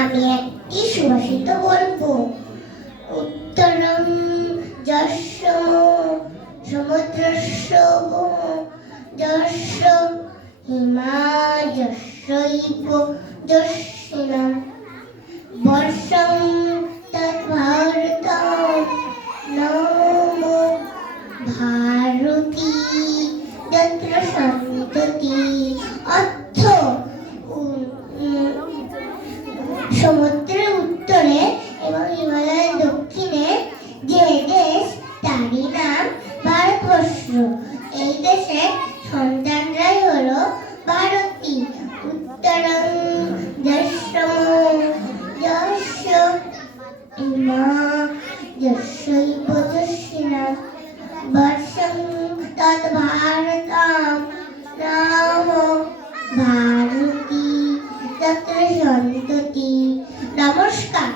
আমি একটি সুভাষিত বলবো। উত্তরং যস্য সমুদ্রস্য যস্য হিমালয়স্যৈব দক্ষিণাম বর্ষং তদ্ভারতং নমো ভারতী যত্র সন্ততি। অর্থ সমুদ্রের উত্তরে এবং হিমালয়ের দক্ষিণে যে দেশ তারই নাম ভারতবর্ষ। এই দেশের সন্তানরাই হলো ভারতী। উত্তরং যস্য যস্য হিমালয়স্যৈব দক্ষিণাম বর্ষং তদ্ভারতং নমো ভারতী যত্র সন্ততি। নমস্কার।